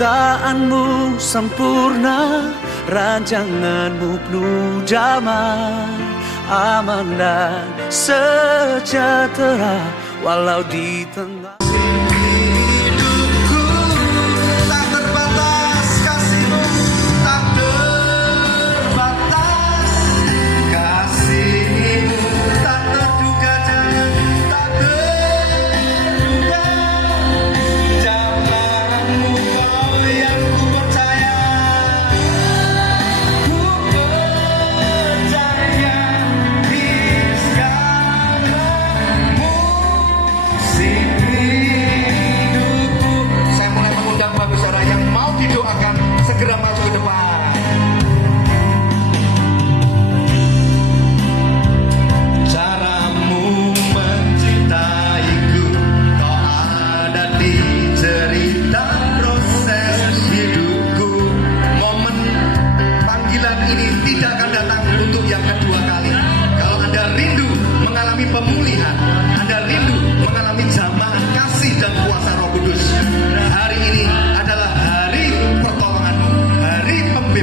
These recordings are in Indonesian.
Ciptaanmu sempurna, rancanganmu penuh damai, aman dan sejahtera, walau di tengah hidupku tak terbatas, kasihmu tak terbatas, kasihmu tak terduga dan tak terduga, jalanmu kau yang ku percaya di segalamu. Hidupku, saya mulai mengundang Bapak Saudara yang mau didoakan segera masuk ke depan. Caramu mencintaiku, kau ada di cerita proses hidupku. Momen panggilan ini tidak akan datang untuk yang kedua kali. Kalau Anda rindu mengalami pemulihan, Anda rindu mengalami jamaah kasih dan kuasa Roh Kudus, hari ini adalah hari pertolonganmu, hari pembebasan.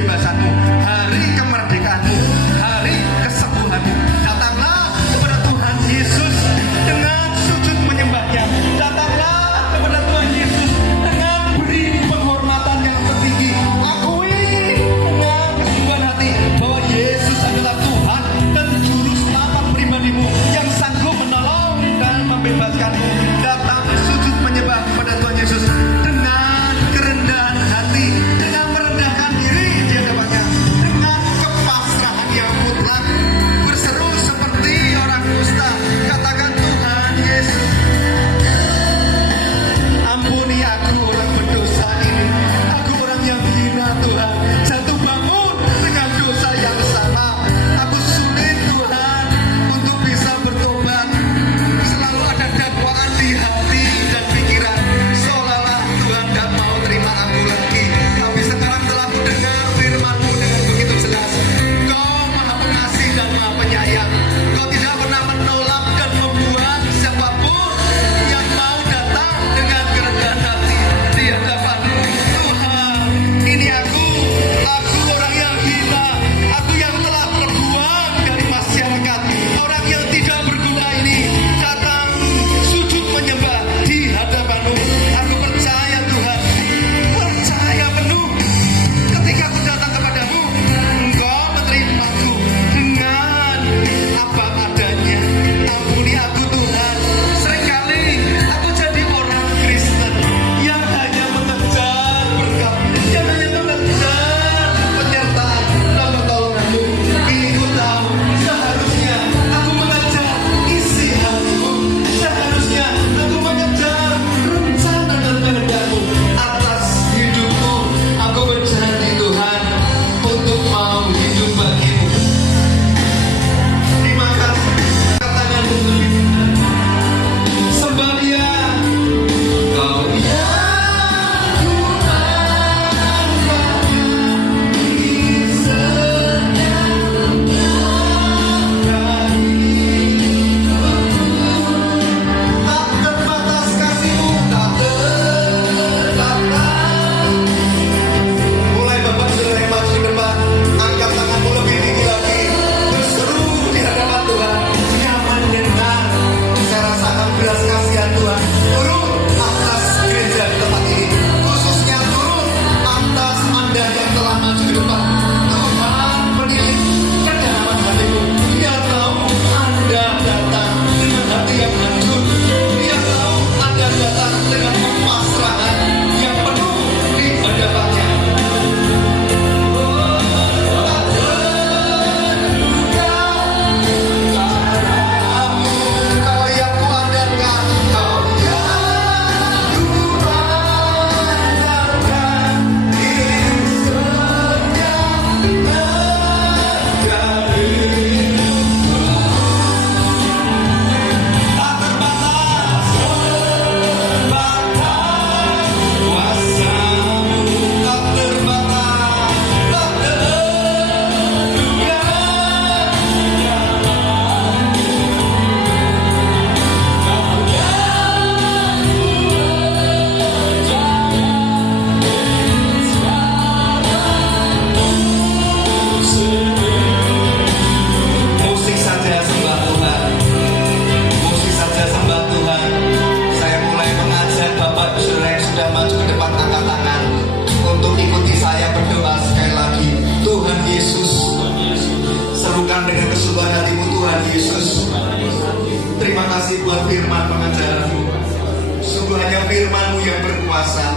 kuasa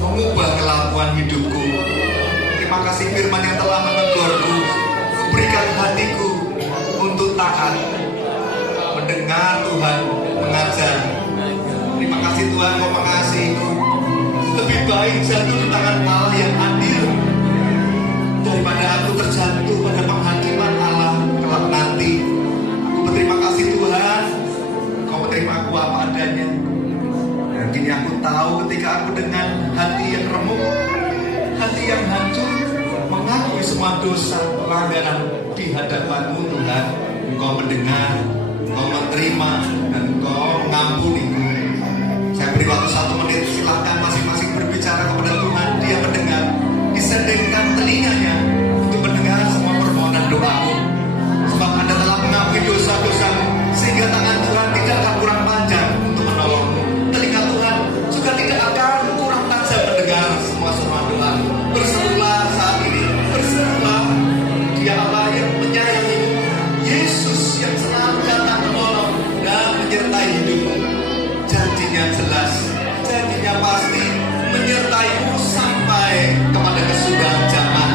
mengubah kelakuan hidupku. Terima kasih firman yang telah menegurku. Berikan hatiku untuk taat, mendengar Tuhan mengajar. Terima kasih Tuhan, kau mengasihiku. Lebih baik jatuh di tangan Allah yang adil daripada aku terjatuh pada penghakiman Allah kelak nanti. Aku berterima kasih Tuhan, kau menerima aku apa adanya. Dan kini aku tahu ketika aku dengan hati yang remuk, hati yang hancur, mengakui semua dosa pelanggaran di hadapan-Mu Tuhan, Engkau mendengar, Engkau menerima, dan Engkau mengampuniku. Saya beri waktu 1 menit, silakan masing-masing berbicara kepada Tuhan. Dia mendengar, disendengkan telinganya untuk mendengar semua permohonan doamu. Sebab Anda telah mengakui dosa-dosamu, sehingga tangan Tuhan tidak akan kurang panjang untuk menolongmu. Telinga Tuhan juga tidak akan kurang tajam mendengar semua doa. Berserulah saat ini, berserulah. Dia Allah yang menyayangimu, Yesus yang selalu datang menolong dan menyertai hidupmu. Janjinya jelas, janjinya pasti, menyertaimu sampai kepada kesudahan zaman.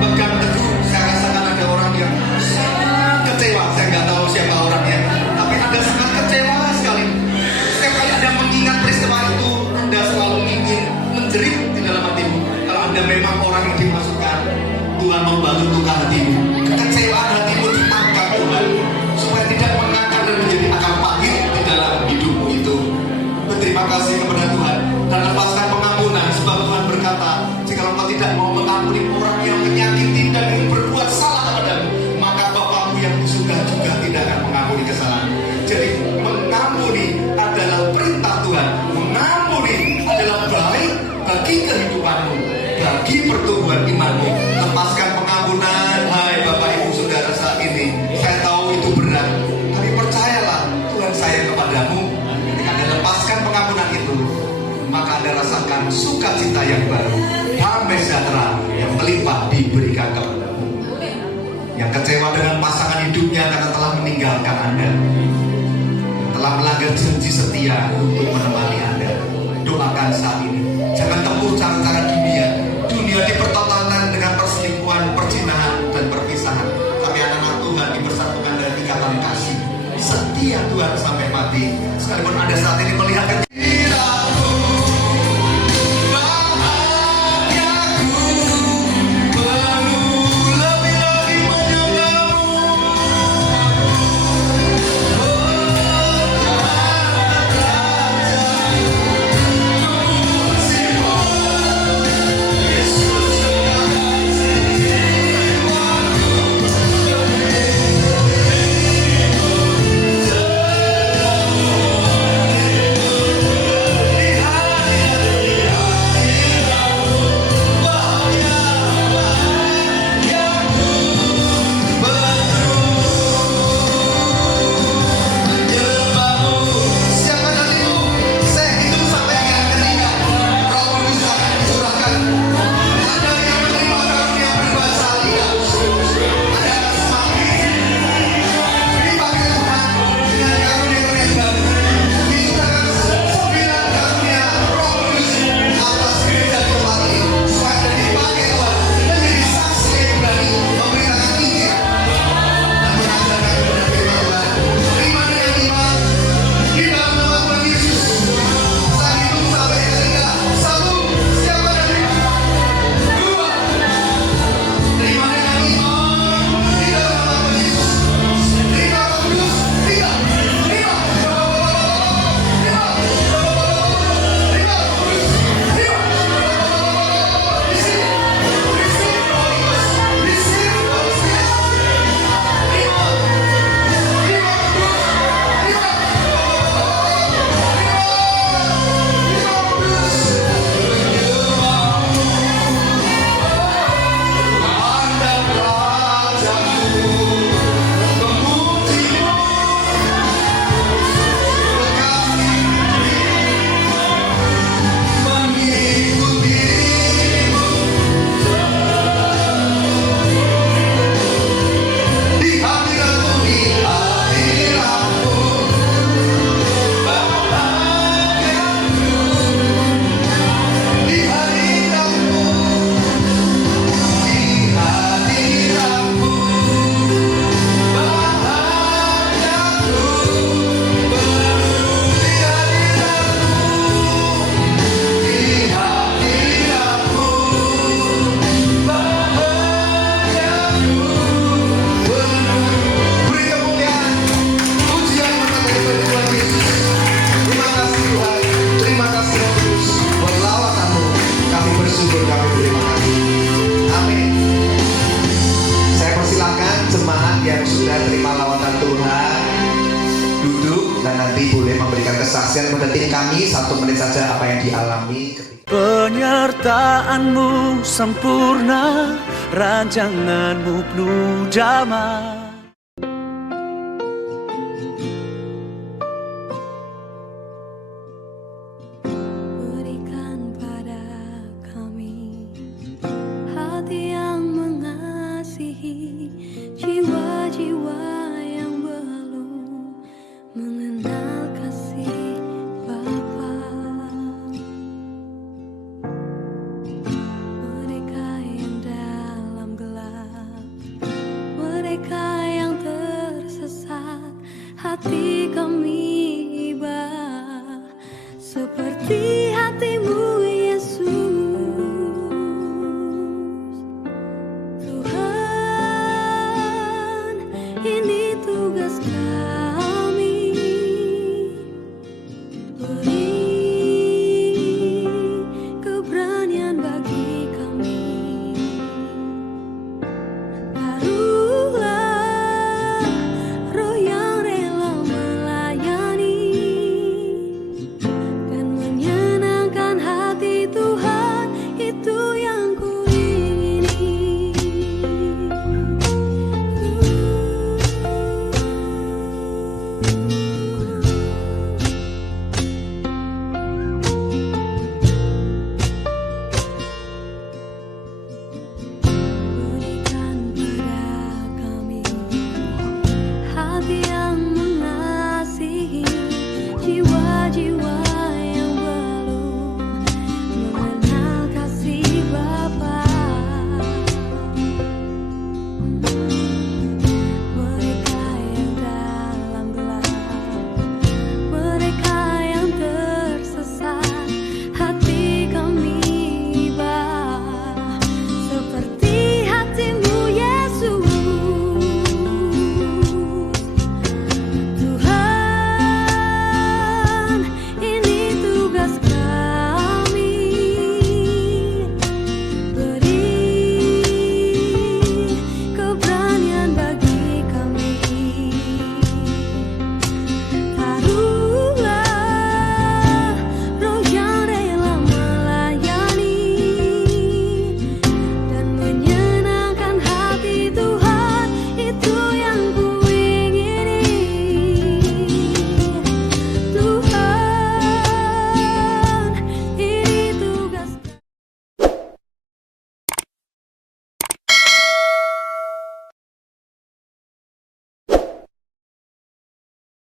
Pegang teguh. Saya rasakan ada orang yang sangat kecewa. Saya nggak tahu siapa orangnya, tapi Anda sangat kecewa sekali. Setiap kali Anda mengingat peristiwa itu, Anda selalu ingin menjerit di dalam hatimu. Kalau Anda memang orang yang dimasukkan, Tuhan membantu luka hatimu. Kekecewaan hatimu ditangkap Tuhan, supaya tidak mengangkat dan menjadi akar pahit di dalam hidupmu itu. Berterima kasih kepada Tuhan dan lepaskan pengampunan, sebab Tuhan berkata, jika engkau tidak mau mengampuni orang yang menyakiti dan ingin berbuat salah kepadamu, maka Bapakmu yang di surga juga tidak akan mengampuni kesalahan. Jadi mengampuni adalah perintah Tuhan. Mengampuni adalah baik bagi kehidupanmu, bagi pertumbuhan imanmu. Lepaskan pengampunan, hai Bapak Ibu Saudara saat ini. Saya tahu itu berat, tapi percayalah Tuhan sayang kepadamu. Ketika Anda lepaskan pengampunan itu, maka Anda rasakan sukacita yang baru, damai sejahtera yang melimpah diberikan kepadamu. Yang kecewa dengan pasangan hidupnya karena telah meninggalkan Anda, telah melanggar janji setia untuk menemani Anda, doakan saat ini. Jangan tempuh cara-cara dunia. Dunia dipertontonkan dengan perselingkuhan, perzinahan, dan perpisahan. Tapi anak-anak Tuhan dipersatukan dengan ikatan kasih, setia Tuhan sampai mati. Sekalipun Anda saat ini melihat 1 menit saja apa yang dialami ketika Penyertaanmu sempurna, rancanganmu penuh damai.